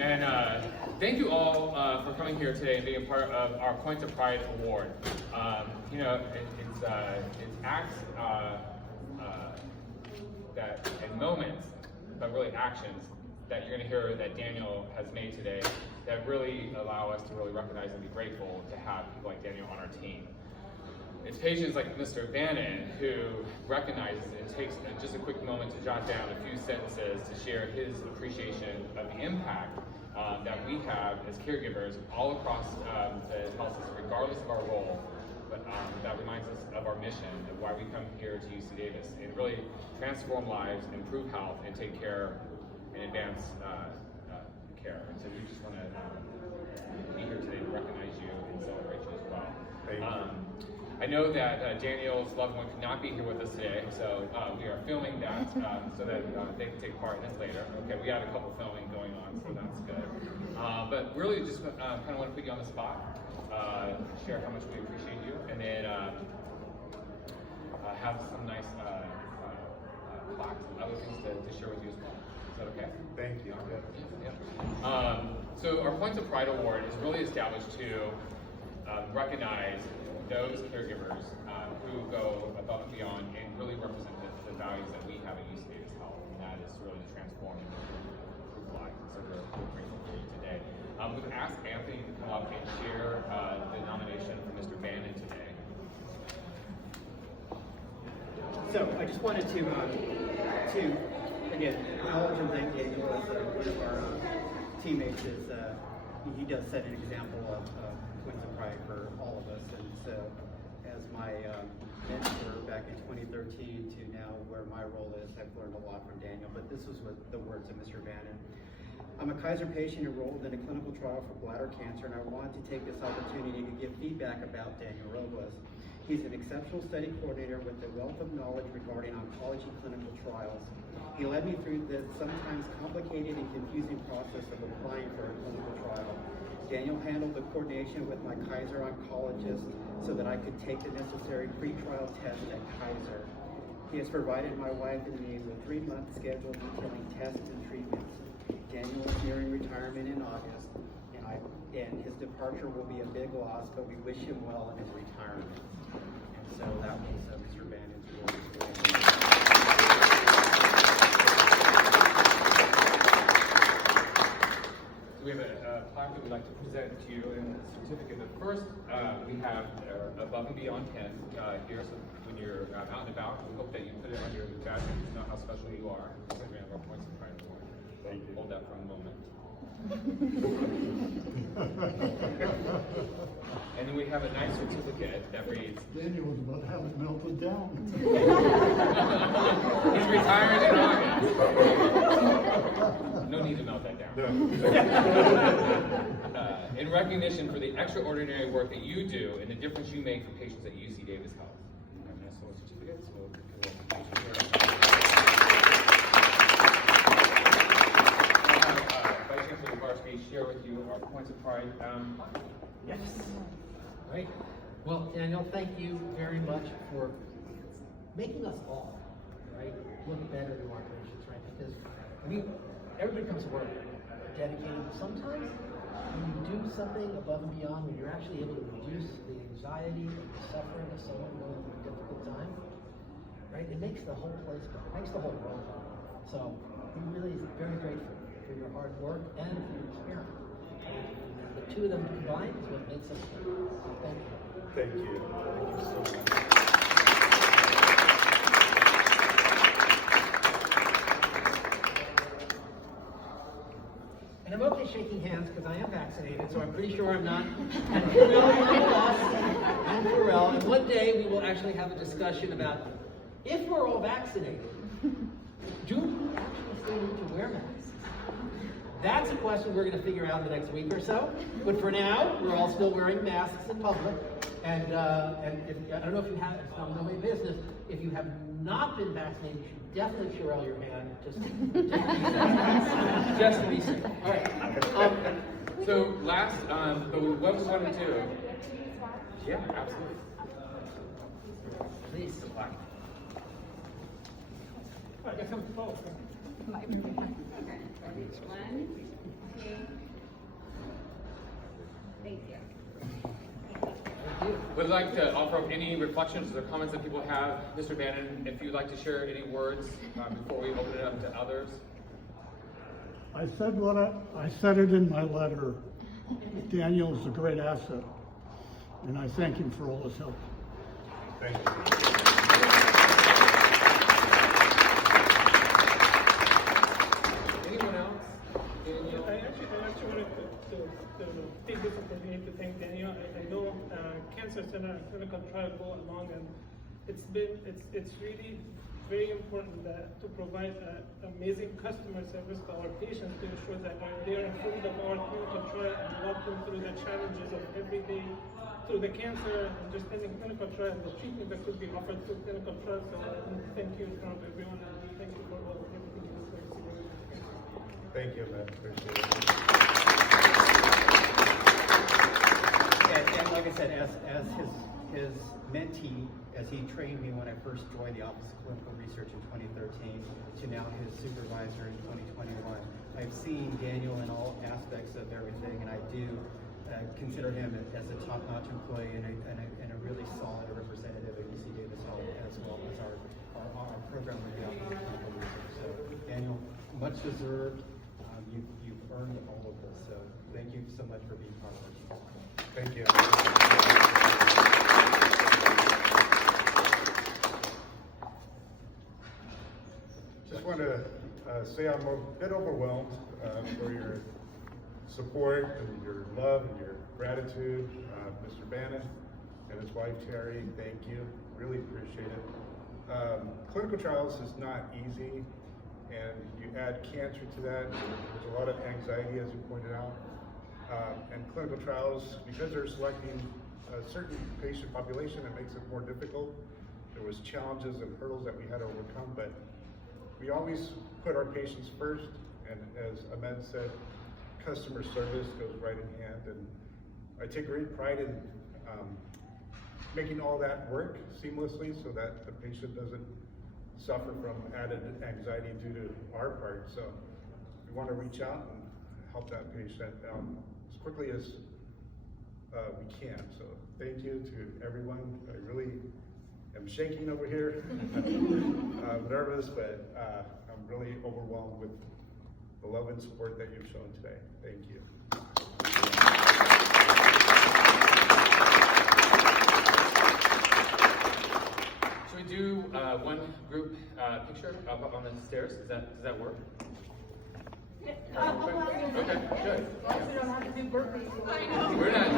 And thank you all for coming here today and being part of our Points of Pride Award. It's acts that and moments, but really actions that you're going to hear that Daniel has made today that really allow us to really recognize and be grateful to have people like Daniel on our team. It's patients like Mr. Bannon who recognizes and takes just a quick moment to jot down a few sentences to share his appreciation of the impact that we have as caregivers all across the health system, regardless of our role. But that reminds us of our mission, of why we come here to UC Davis, and really transform lives, improve health, and take care and advance care. And so we just want to be here today to recognize you and celebrate you as well. Thank you. I know that Daniel's loved one could not be here with us today, so we are filming that so that they can take part in this later. Okay, we got a couple filming going on, so that's good. But really just kind of want to put you on the spot, share how much we appreciate you, and then have some nice plaques and other things to share with you as well. Is that okay? Thank you. Yeah. So our Points of Pride Award is really established to recognize those caregivers who go above and beyond and really represent the values that we have at UC Davis Health, and that is really to transform and improve lives. So we're grateful for you today. We've asked Anthony to come up and share the nomination for Mr. Bannon today. So I just wanted to again acknowledge and thank Daniel as one of our teammates. He does set an example of Points of Pride for all of us, and so as my mentor back in 2013 to now where my role is, I've learned a lot from Daniel. But this was what the words of Mr. Bannon. I'm a Kaiser patient enrolled in a clinical trial for bladder cancer, and I wanted to take this opportunity to give feedback about Daniel Robles. He's an exceptional study coordinator with a wealth of knowledge regarding oncology clinical trials. He led me through the sometimes complicated and confusing process of applying for a clinical trial. Daniel handled the coordination with my Kaiser oncologist so that I could take the necessary pre-trial tests at Kaiser. He has provided my wife and me with 3-month schedule detailing tests and treatments. Daniel is nearing retirement in August, and his departure will be a big loss, but we wish him well in his retirement. And so that was Mr. Bannon's role. We have a plaque that we'd like to present to you and a certificate. But first, we have Above and Beyond pin here. So when you're out and about, we hope that you put it on your badge and you know how special you are. So we have our Points of Pride Award. Thank you. Hold that for a moment. And then we have a nice certificate that reads, Daniel was about to have it melted down. he's retired in August. No need to melt that down. In recognition for the extraordinary work that you do and the difference you make for patients at UC Davis Health. And that's the certificate, so we'll give a patient here. Vice Chancellor Varsky share with you our Points of Pride. Yes. Right. Well, Daniel, thank you very much for making us all, right, look better to our patients, right? Because, I mean, everybody comes to work dedicated. Sometimes when you do something above and beyond, when you're actually able to reduce the anxiety and the suffering of someone going through a difficult time, right, it makes the whole place better. It makes the whole world better. So we really are very grateful for your hard work and for your experience. The two of them combined is what makes us good. So thank you. Thank you. Thank you so much. And I'm okay shaking hands because I am vaccinated, so I'm pretty sure I'm not and Pharrell. And one day we will actually have a discussion about if we're all vaccinated, do we actually still need to wear masks? That's a question we're going to figure out in the next week or so. But for now, we're all still wearing masks in public. And if, I don't know if you have, it's not no business. If you have not been vaccinated, you should definitely Pharrell your hand just to be safe. All right. So last, what we want to do? Yeah, absolutely. Please. The plaque. All right, come forward. Okay. 1, Thank you. Thank you. Would like to offer up any reflections or comments that people have. Mr. Bannon, if you'd like to share any words before we open it up to others. I said I said it in my letter. Daniel is a great asset, and I thank him for all his help. Thank you. Anyone else? Daniel? I actually wanted to take this opportunity to thank Daniel. I know Cancer Center and clinical trial go along, and it's really very important to provide amazing customer service to our patients to ensure that they are informed of our clinical trial and walk them through the challenges of every day through the cancer and just ending clinical trial, the treatment that could be offered through clinical trials. So thank you in front of everyone, and thank you for everything you do for cancer. Thank you, man. Appreciate it. And like I said, as his mentee, as he trained me when I first joined the Office of Clinical Research in 2013 to now his supervisor in 2021, I've seen Daniel in all aspects of everything, and I do consider him as a top-notch employee and a really solid representative of UC Davis Health, as well as our program with the Office of Clinical Research. So Daniel, much deserved. You've earned all of this, so thank you so much for being part of our team. Thank you. Just want to say I'm a bit overwhelmed for your support and your love and your gratitude. Mr. Bannon and his wife Terry, thank you. Really appreciate it. Clinical trials is not easy, and you add cancer to that. There's a lot of anxiety, as you pointed out. And clinical trials, because they're selecting a certain patient population, it makes it more difficult. There was challenges and hurdles that we had to overcome, but we always put our patients first, and as Ahmed said, customer service goes right in hand, and I take great pride in making all that work seamlessly so that the patient doesn't suffer from added anxiety due to our part. So we want to reach out and help that patient as quickly as we can. So thank you to everyone. I really am shaking over here. I'm nervous, but I'm really overwhelmed with the love and support that you've shown today. Thank you. Should we do one group picture up on the stairs? Does that work? Okay, good. As long as we don't have to do burpees. We're not.